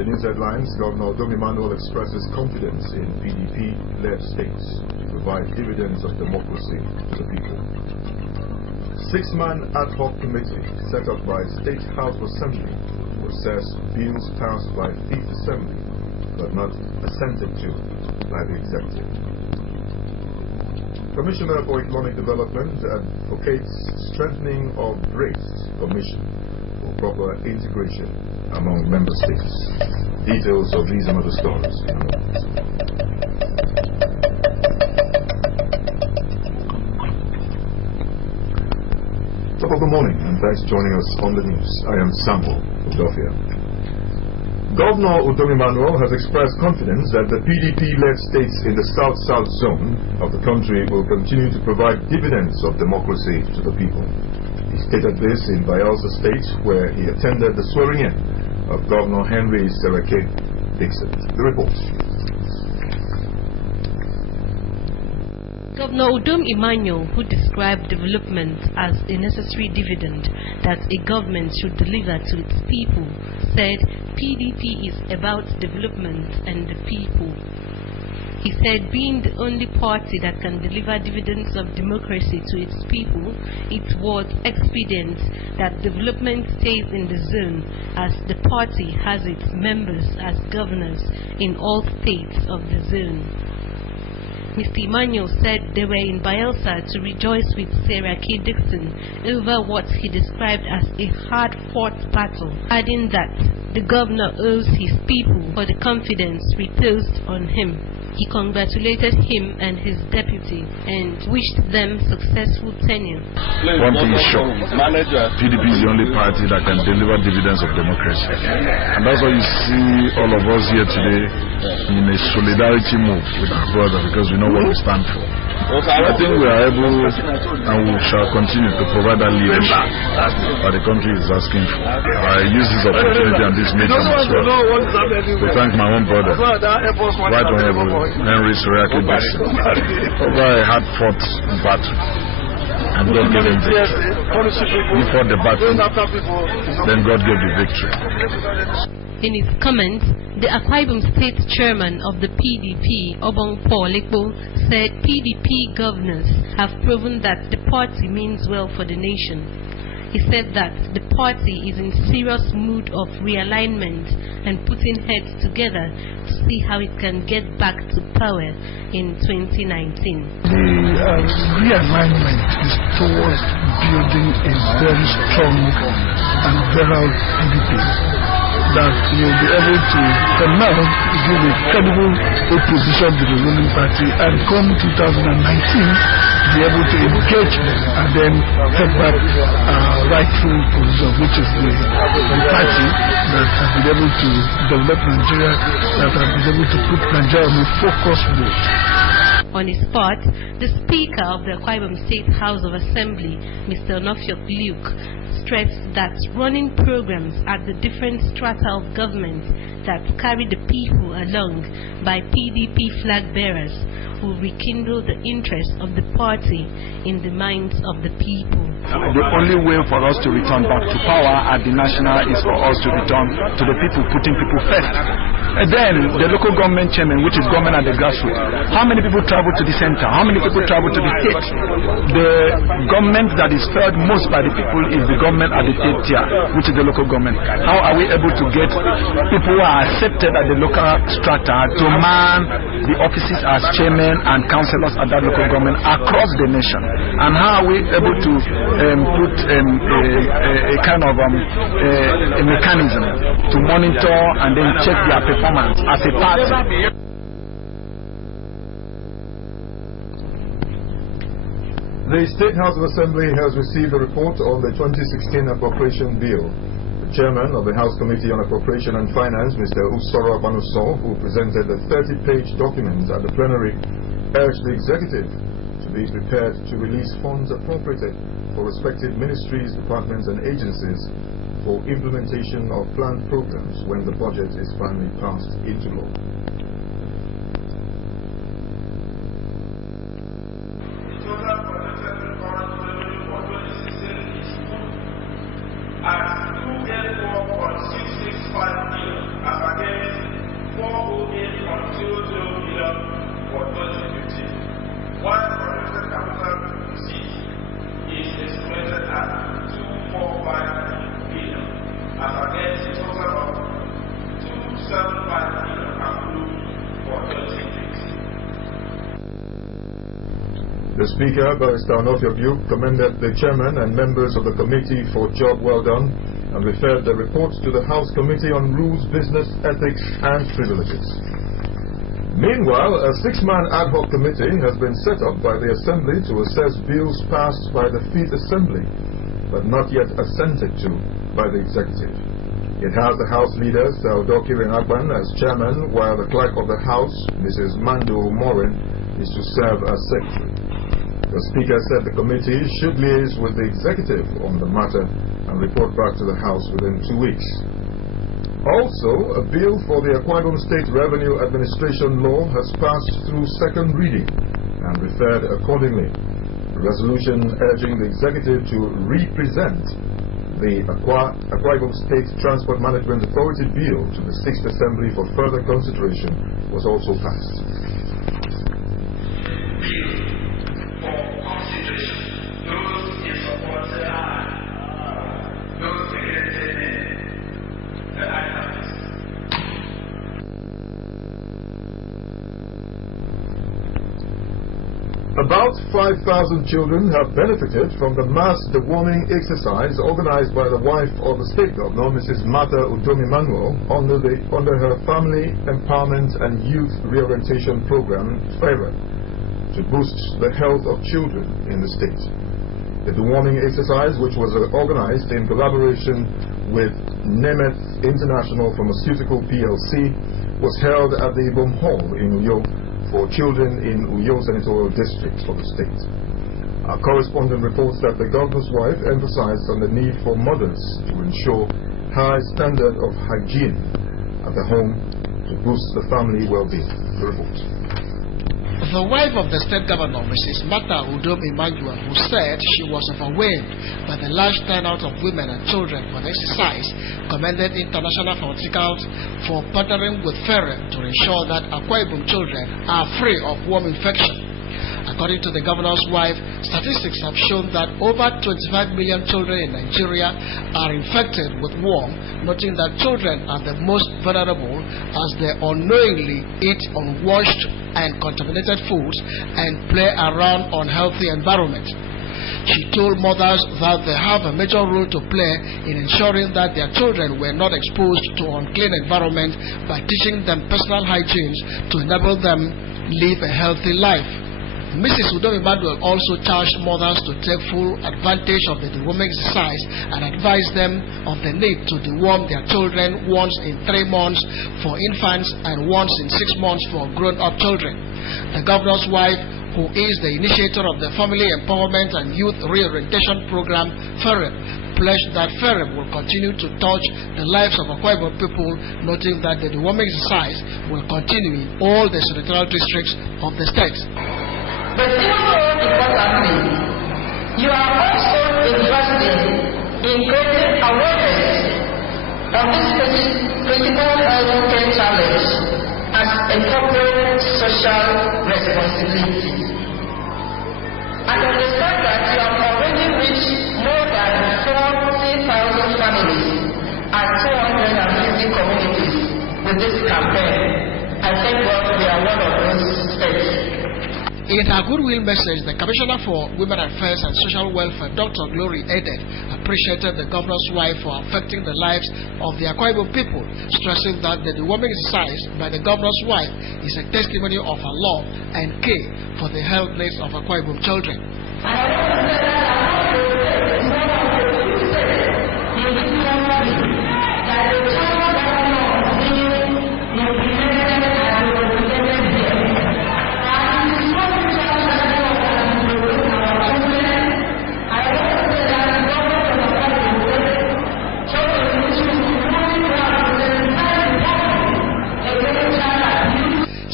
The news headlines: Governor Udom Emmanuel expresses confidence in PDP-led states to provide dividends of democracy to the people. Six-man ad hoc committee set up by State House of Assembly to assess bills passed by Fifth Assembly but not assented to by the Executive. Commissioner for Economic Development advocates strengthening of RACE Commission for proper integration among member states. Details of these and other stories in a moment. Top of the morning, and thanks for joining us on the news. I am Samuel Udofia. Governor Udom Emmanuel has expressed confidence that the PDP-led states in the South-South zone of the country will continue to provide dividends of democracy to the people. He stated this in Bayelsa State, where he attended the swearing-in of Governor Henry Sereke Dixon. The report. Governor Udom Emmanuel, who described development as a necessary dividend that a government should deliver to its people, said PDP is about development and the people. He said being the only party that can deliver dividends of democracy to its people, it was expedient that development stays in the zone, as the party has its members as governors in all states of the zone. Mr. Emmanuel said they were in Bayelsa to rejoice with Sarah K. Dixon over what he described as a hard-fought battle, adding that the governor owes his people for the confidence reposed on him. He congratulated him and his deputy and wished them successful tenure. One thing is sure, PDP is the only party that can deliver dividends of democracy. And that's why you see all of us here today in a solidarity move with our brother, because we know what we stand for. I think we are able and we shall continue to provide that leadership that the country is asking for. I use this opportunity and this meeting as well to thank my own brother, Right Honorable Henry Sereke Dixon, over a hard-fought battle. And God gave him victory. He fought the battle, then God gave the victory. In his comments, the Akwa Ibom State Chairman of the PDP, Obong Paul Ekbo, said PDP governors have proven that the party means well for the nation. He said that the party is in serious mood of realignment and putting heads together to see how it can get back to power in 2019. The realignment is towards building a very strong and virile PDP that will be able to, from now, give a credible opposition to the ruling party, and come 2019, be able to engage them and then take back rightful position, which is the party that has been able to develop Nigeria, that has been able to put Nigeria on a focused mode. On his part, the Speaker of the Akwa Ibom State House of Assembly, Mr. Onofiok Luke, stressed that running programs at the different strata of government that carry the people along by PDP flag bearers will rekindle the interest of the party in the minds of the people. The only way for us to return back to power at the national is for us to return to the people, putting people first. And then the local government chairman, which is government at the grassroots, how many people travel to the center? How many people travel to the state? The government that is felt most by the people is the government at the state tier, which is the local government. How are we able to get people who are accepted at the local strata to man the offices as chairman and councillors at that local government across the nation? And how are we able to put a kind of a mechanism to monitor and then check their performance as a party? The State House of Assembly has received a report on the 2016 appropriation bill. The chairman of the House Committee on Appropriation and Finance, Mr. Usoro Banuso, who presented the 30-page document at the plenary, urged the executive to be prepared to release funds appropriated for respective ministries, departments and agencies for implementation of planned programs when the budget is finally passed into law. At 284.665 billion as against The Speaker, Barrister Onofio Buke, commended the Chairman and members of the Committee for job well done and referred the report to the House Committee on Rules, Business, Ethics and Privileges. Meanwhile, a 6-man ad hoc committee has been set up by the Assembly to assess bills passed by the 5th Assembly, but not yet assented to by the Executive. It has the House Leader, Sir Dokiri Agban, as Chairman, while the Clerk of the House, Mrs. Mando Morin, is to serve as Secretary. The Speaker said the committee should liaise with the Executive on the matter and report back to the House within 2 weeks. Also, a bill for the Akwa Ibom State Revenue Administration Law has passed through second reading and referred accordingly. A resolution urging the Executive to represent the Akwa Ibom State Transport Management Authority Bill to the 6th Assembly for further consideration was also passed. About 5,000 children have benefited from the mass deworming exercise organized by the wife of the State Governor, Mrs. Martha Udom Emmanuel, under her Family Empowerment and Youth Reorientation Program, FERA, to boost the health of children in the state. The deworming exercise, which was organized in collaboration with Nemeth International Pharmaceutical PLC, was held at the Ibom Hall in Uyo for children in Uyo Senatorial District for the state. Our correspondent reports that the governor's wife emphasized on the need for mothers to ensure high standard of hygiene at the home to boost the family well-being. The report. The wife of the state governor, Mrs. Martha Udom Emmanuel, who said she was overwhelmed by the large turnout of women and children for the exercise, commended international pharmaceuticals for partnering with FERA to ensure that Akwa Ibom children are free of worm infection. According to the governor's wife, statistics have shown that over 25 million children in Nigeria are infected with worm, noting that children are the most vulnerable as they unknowingly eat unwashed and contaminated foods and play around unhealthy environment. She told mothers that they have a major role to play in ensuring that their children were not exposed to unclean environment by teaching them personal hygiene to enable them live a healthy life. Mrs. Udom Emmanuel also charged mothers to take full advantage of the deworming exercise and advised them of the need to deworm their children once in 3 months for infants and once in 6 months for grown-up children. The governor's wife, who is the initiator of the Family Empowerment and Youth Reorientation Program, FERA, pledged that FERA will continue to touch the lives of Akwa Ibom people, noting that the deworming exercise will continue in all the senatorial districts of the state. But even more importantly, you are also interested in creating awareness of this critical healthcare challenge as a corporate social responsibility. And understand that you have already reached more than 40,000 families and 250 communities with this campaign. I thank God we are one of those states. In her goodwill message, the Commissioner for Women Affairs and Social Welfare, Dr. Glory Eded, appreciated the governor's wife for affecting the lives of the Akwa Ibom people, stressing that the deworming exercise by the governor's wife is a testimony of her love and care for the health needs of Akwa Ibom children.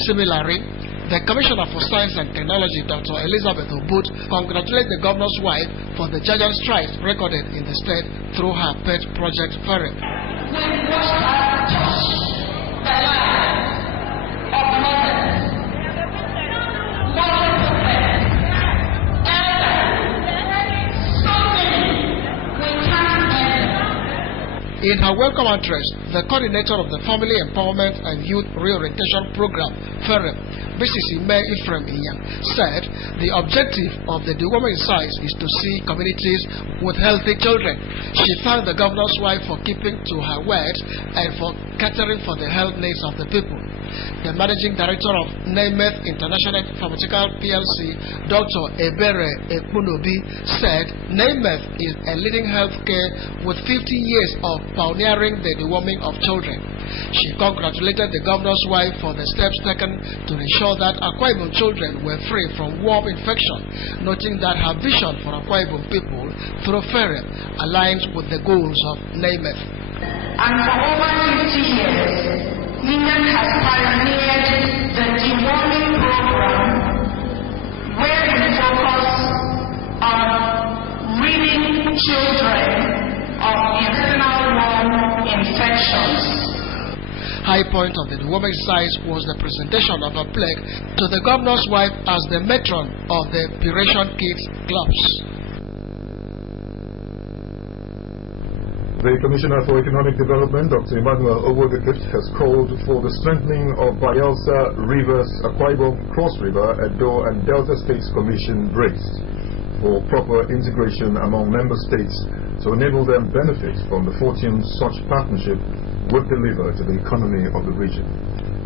Similarly, the Commissioner for Science and Technology, Dr. Elizabeth Obut, congratulated the governor's wife for the giant strides recorded in the state through her pet project, FERA. In her welcome address, the coordinator of the Family Empowerment and Youth Reorientation Program, FEREP, Mrs. Ime Ephraim Inyang, said the objective of the Development Insights is to see communities with healthy children. She thanked the governor's wife for keeping to her word and for catering for the health needs of the people. The managing director of Nemeth International Pharmaceutical PLC, Dr. Ebere Ekpunobi, said Nemeth is a leading healthcare with 50 years of pioneering the deworming of children. She congratulated the governor's wife for the steps taken to ensure that Akwa Ibom children were free from worm infection, noting that her vision for Akwa Ibom people through FEREP aligns with the goals of Nemeth. And for over 50 years, Nemeth has pioneered the deworming program, where we focus on ridding children of intestinal worm infections. High point of the deworming exercise was the presentation of a plaque to the governor's wife as the matron of the Operation Kids Clubs. The Commissioner for Economic Development, Dr. Emmanuel Owodikit, has called for the strengthening of Bayelsa, Rivers, Akwa Ibom, Cross River, Edo, and Delta States Commission bridges for proper integration among member states to enable them benefit from the fortune such partnership would deliver to the economy of the region.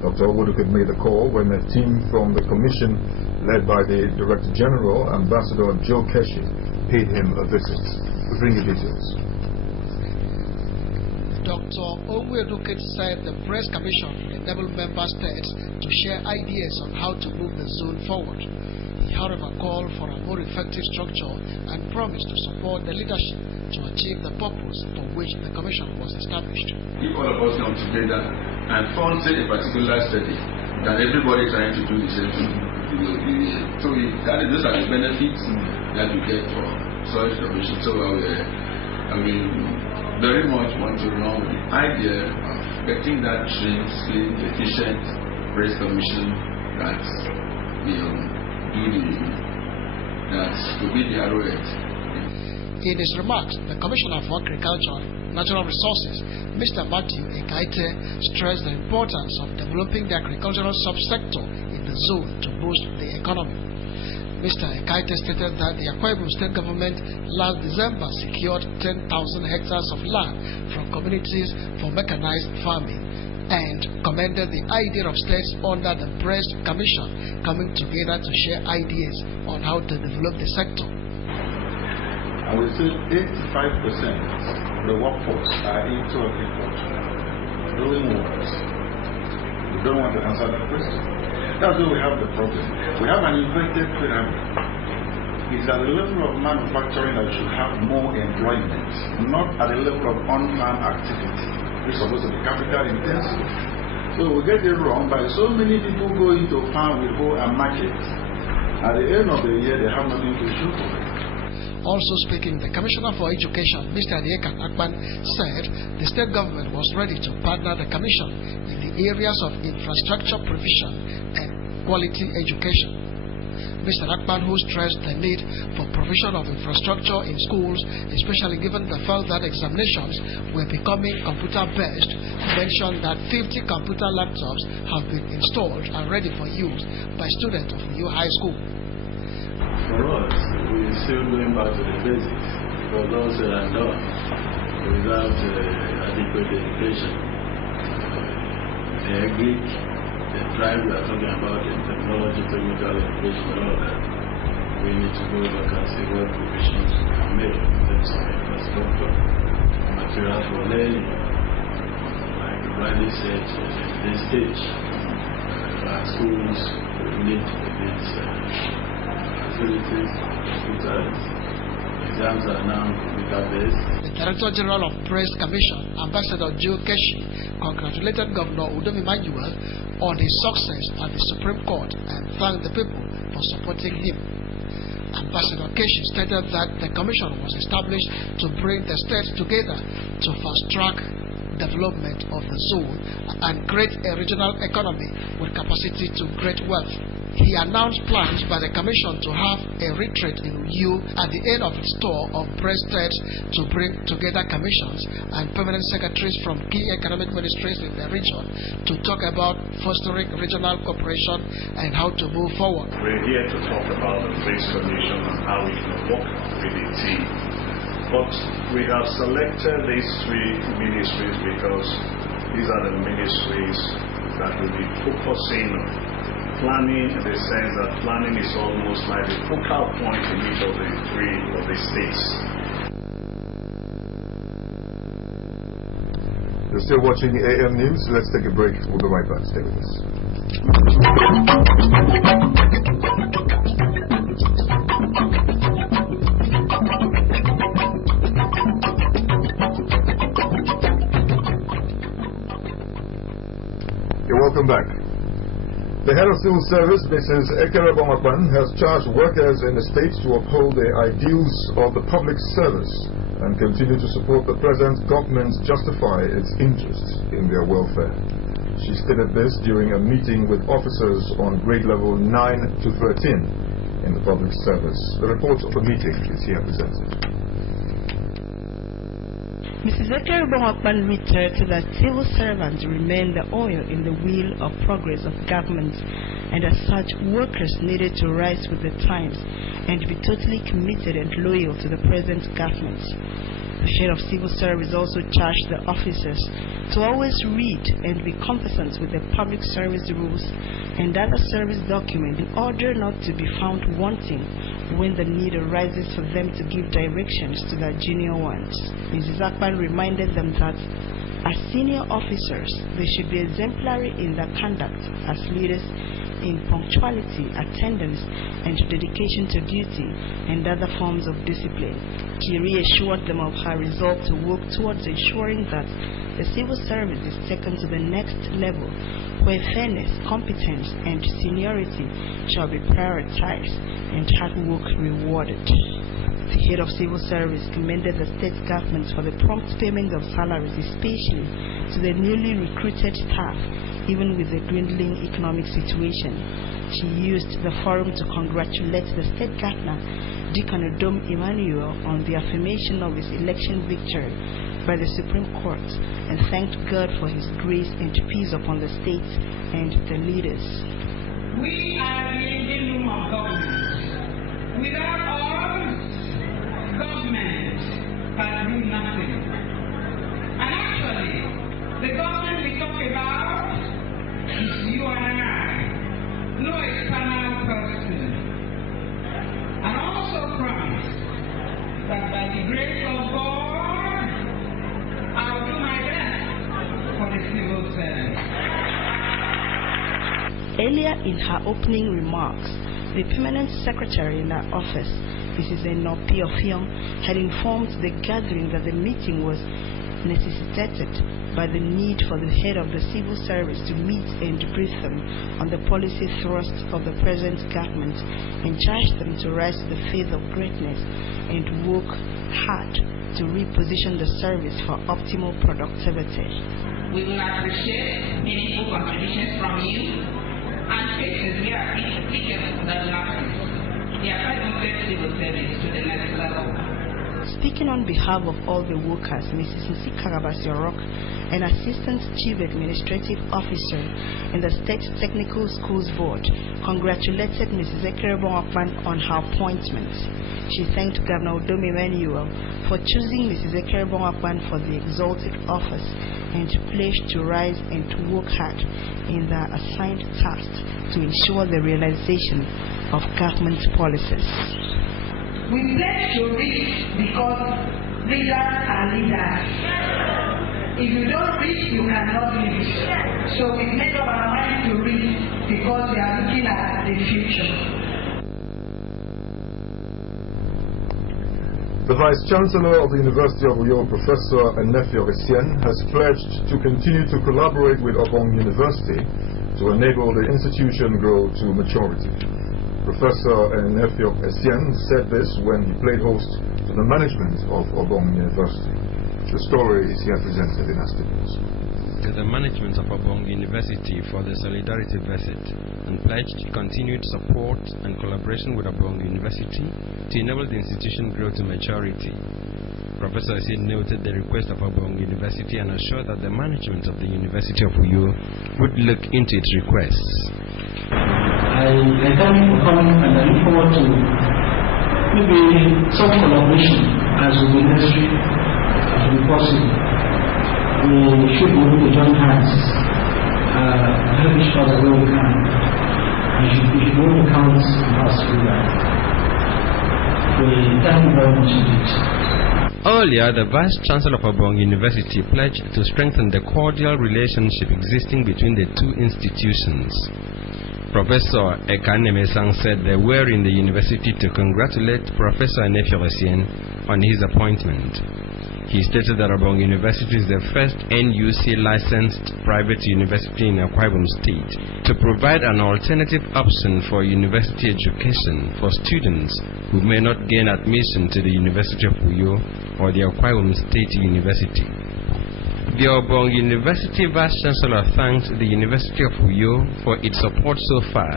Dr. Owodikit made the call when a team from the Commission, led by the Director General, Ambassador Joe Keshi, paid him a visit. We bring you details. Dr. Owodikit said the Press Commission will enable member states to share ideas on how to move the zone forward. He, however, called for a more effective structure and promised to support the leadership to achieve the purpose for which the Commission was established. If all of us come together and fund a particular study, that everybody trying to do the same thing, so those are the benefits that we get for such commission. So very much want to run with the idea of getting that trained, skilled, efficient press commission that will be the arrowhead. In his remarks, the Commissioner for Agriculture and Natural Resources, Mr. Matthew Ekaite, stressed the importance of developing the agricultural subsector in the zone to boost the economy. Mr. Ekaite stated that the Akwa Ibom State Government last December secured 10,000 hectares of land from communities for mechanized farming and commended the idea of states under the Press Commission coming together to share ideas on how to develop the sector. I would say 85% of the workforce are into agriculture, doing what? We don't want to answer that question. That's where we have the problem. We have an inverted pyramid. It's at the level of manufacturing that should have more employment, not at the level of on-farm activity, which is supposed to be capital intensive. So we get it wrong by so many people go into farm, we go and market. At the end of the year, they have nothing to show for it. Also speaking, the Commissioner for Education, Mr. Adiekan Akpan, said the state government was ready to partner the Commission in the areas of infrastructure provision and quality education. Mr. Akpan, who stressed the need for provision of infrastructure in schools, especially given the fact that examinations were becoming computer-based, mentioned that 50 computer laptops have been installed and ready for use by students of New High School. For us, we're still going back to the basics, because those that are done without adequate education. The agric, the drive we are talking about, the technology, technical education, and all that. We need to go back and see what provisions we can make in terms of infrastructure, materials for learning, like rightly said, at this stage, our schools need these facilities, computers. Exams are now computer-based. The Director General of Press Commission, Ambassador Joe Keshi, congratulated Governor Udom Emmanuel on his success at the Supreme Court and thanked the people for supporting him. Ambassador Keshi stated that the Commission was established to bring the states together to fast-track development of the zone and create a regional economy with capacity to create wealth. he announced plans by the Commission to have a retreat in Uyo at the end of its tour of breasted to bring together commissions and permanent secretaries from key economic ministries in the region to talk about fostering regional cooperation and how to move forward. We're here to talk about the face solution and how we can work with the team. But we have selected these three ministries because these are the ministries that will be focusing on planning, in the sense that planning is almost like the focal point in each of the three of the states. You're still watching AM News. Let's take a break. We'll be right back. Stay with us. Welcome back. The head of civil service, Mrs. Ekere Bomakpan, has charged workers in the state to uphold the ideals of the public service and continue to support the present government justify its interest in their welfare. She stated this during a meeting with officers on grade level 9 to 13 in the public service. The report of the meeting is here presented. Mrs. Ekere Bomakpan reiterated that civil servants remain the oil in the wheel of progress of government, and as such, workers needed to rise with the times and be totally committed and loyal to the present government. The head of civil service also charged the officers to always read and be conversant with the public service rules and other service documents in order not to be found wanting when the need arises for them to give directions to their junior ones. Mrs. Akpan reminded them that as senior officers, they should be exemplary in their conduct as leaders in punctuality, attendance, and dedication to duty and other forms of discipline. She reassured them of her resolve to work towards ensuring that the civil service is taken to the next level, where fairness, competence, and seniority shall be prioritized and hard work rewarded. The head of civil service commended the state government for the prompt payment of salaries, especially to the newly recruited staff, even with the dwindling economic situation. She used the forum to congratulate the state governor, Deacon Udom Emmanuel, on the affirmation of his election victory by the Supreme Court, and thanked God for his grace and peace upon the state and the leaders. We are the engine room of government. Without us, government can do nothing. And actually, the government we talk about is you and I, no external person. And also promise that by the grace of God, I'll do my best for the civil service. Earlier in her opening remarks, the permanent secretary in her office, Mrs. Enopi Ofiong, had informed the gathering that the meeting was necessitated by the need for the head of the civil service to meet and brief them on the policy thrust of the present government and charge them to rise to the phase of greatness and work hard to reposition the service for optimal productivity. We will appreciate meaningful contributions from you and cases we are applicable that matters. We are trying to take civil service to the next level. Speaking on behalf of all the workers, Mrs. Nsi Karabasiorok, an Assistant Chief Administrative Officer in the State Technical Schools Board, congratulated Mrs. Ekere Bomakpan on her appointment. She thanked Governor Udom Emmanuel for choosing Mrs. Ekere Bomakpan for the exalted office and pledged to rise and to work hard in their assigned tasks to ensure the realization of government policies. We pledge to reach because readers are leaders. If you don't reach, you cannot lead. So we make up our mind to reach because we are looking at the future. The Vice-Chancellor of the University of Uyo, Professor Enefio Essien, has pledged to continue to collaborate with Obong University to enable the institution grow to maturity. Professor Enefio Essien said this when he played host to the management of Obong University. The story is here presented in Astibles. The management of Obong University for the Solidarity Visit and pledged continued support and collaboration with Obongo University to enable the institution grow to maturity. Professor Essien noted the request of Obongo University and assured that the management of the University of Uyo would look into its requests. I thank you for coming, and I look forward to maybe some collaboration as will be necessary, as will be possible. We should be able to join hands, help each other where we can. We should be able to count on us through that. We thank you very much indeed. Earlier, the Vice-Chancellor of Obongo University pledged to strengthen the cordial relationship existing between the two institutions. Professor Ekane Mesang said they were in the university to congratulate Professor Enefior Essien on his appointment. He stated that Obongo University is the first NUC-licensed private university in Akwa Ibom State to provide an alternative option for university education for students who may not gain admission to the University of Uyo or the Akwa Ibom State University. The Obongo University Vice-Chancellor thanked the University of Uyo for its support so far,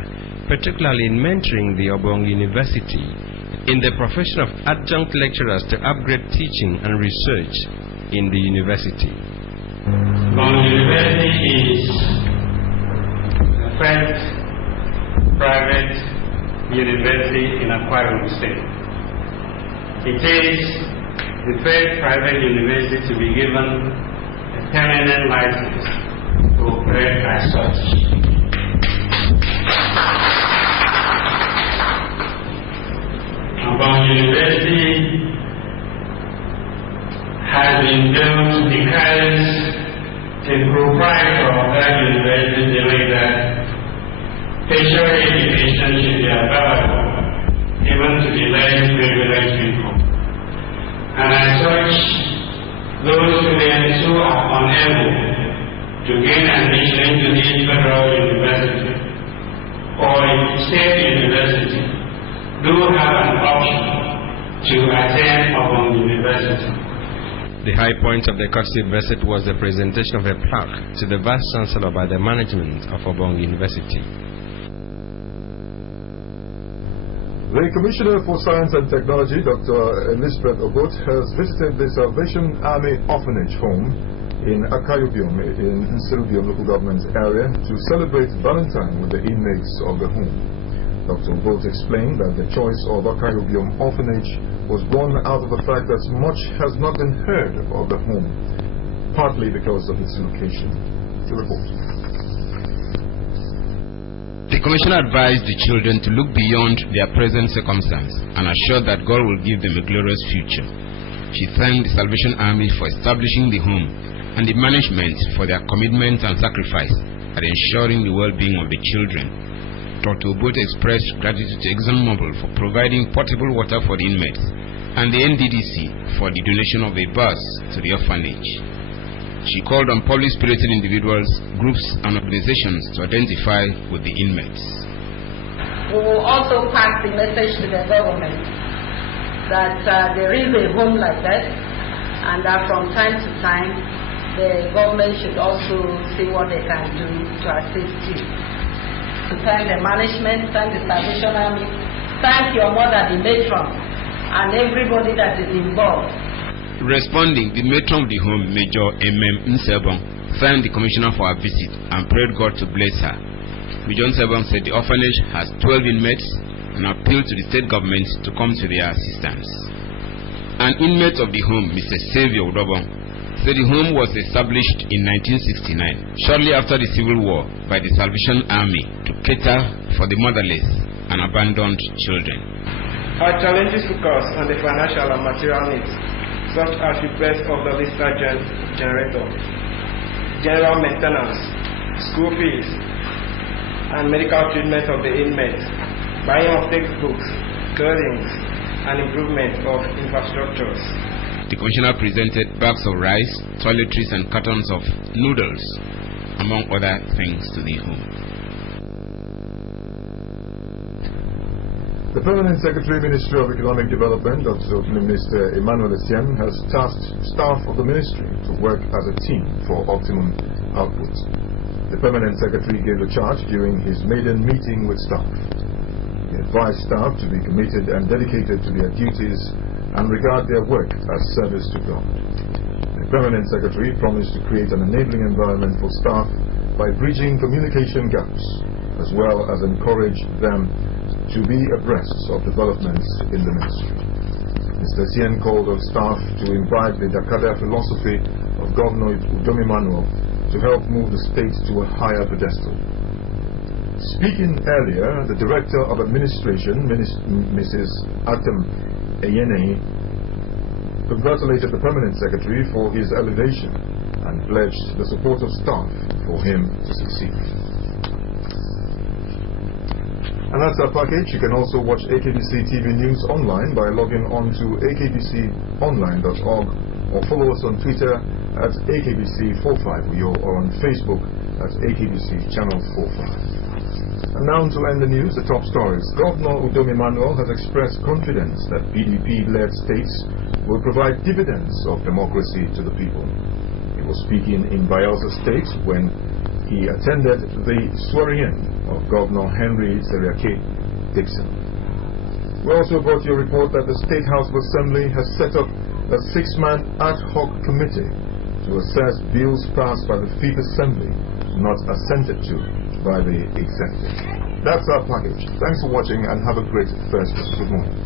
particularly in mentoring the Obongo University in the profession of adjunct lecturers to upgrade teaching and research in the university. Obongo University is the first private university in Akwa Ibom State. It is the first private university to be given a permanent license to operate as such. Obongo University has been given because the proprietor of that university believed that tertiary education should be available even to the less privileged people. And as such, those students who are unable to gain admission to this federal university or state university do have an option to attend Obongo University. The high point of the courtship visit was the presentation of a plaque to the Vice-Chancellor by the management of Obongo University. The Commissioner for Science and Technology, Dr. Elizabeth Ogot, has visited the Salvation Army Orphanage Home in Akayobiom in Nsirubiom local government area to celebrate Valentine with the inmates of the home. Dr. Ogot explained that the choice of Akayobiom Orphanage was born out of the fact that much has not been heard of the home, partly because of its location. To report. The Commissioner advised the children to look beyond their present circumstance and assured that God will give them a glorious future. She thanked the Salvation Army for establishing the home and the management for their commitment and sacrifice at ensuring the well-being of the children. Dr. Ogot expressed gratitude to ExxonMobil for providing potable water for the inmates and the NDDC for the donation of a bus to the orphanage. She called on public-spirited individuals, groups and organizations to identify with the inmates. We will also pass the message to the government that there is a home like that, and that from time to time the government should also see what they can do to assist you. To thank the management, thank the Salvation Army, thank your mother, the matron, and everybody that is involved. Responding, the matron of the home, Major M.M. Nsebong, thanked the Commissioner for her visit and prayed God to bless her. Major Nsebong said the orphanage has 12 inmates and appealed to the state government to come to their assistance. An inmate of the home, Mr. Xavier Udobong, said the home was established in 1969, shortly after the Civil War, by the Salvation Army to cater for the motherless and abandoned children. Our challenges focus on the financial and material needs, such as repairs of the Lister generator, general maintenance, school fees, and medical treatment of the inmates, buying of textbooks, clothing, and improvement of infrastructures. The Commissioner presented bags of rice, toiletries and cartons of noodles, among other things, to the home. The Permanent Secretary, Ministry of Economic Development, Dr. Minister Emmanuel Essien, has tasked staff of the ministry to work as a team for optimum output. The Permanent Secretary gave the charge during his maiden meeting with staff. He advised staff to be committed and dedicated to their duties and regard their work as service to God. The Permanent Secretary promised to create an enabling environment for staff by bridging communication gaps, as well as encourage them to be abreast of developments in the ministry. Mr. Sien called on staff to imbibe the Dakada philosophy of Governor Udom Emmanuel to help move the state to a higher pedestal. Speaking earlier, the Director of Administration, Mrs. Atem Eyene, congratulated the Permanent Secretary for his elevation and pledged the support of staff for him to succeed. And that's our package. You can also watch AKBC TV News online by logging on to akbconline.org or follow us on Twitter at AKBC45 or on Facebook at AKBC Channel 45. And now to end the news, the top stories. Governor Udom Emmanuel has expressed confidence that PDP-led states will provide dividends of democracy to the people. He was speaking in Bayelsa State when he attended the swearing-in of Governor Henry Seriake Dixon. We also brought you a report that the State House of Assembly has set up a 6-man ad hoc committee to assess bills passed by the Fifth Assembly not assented to by the Executive. That's our package. Thanks for watching and have a great Thursday. Good morning.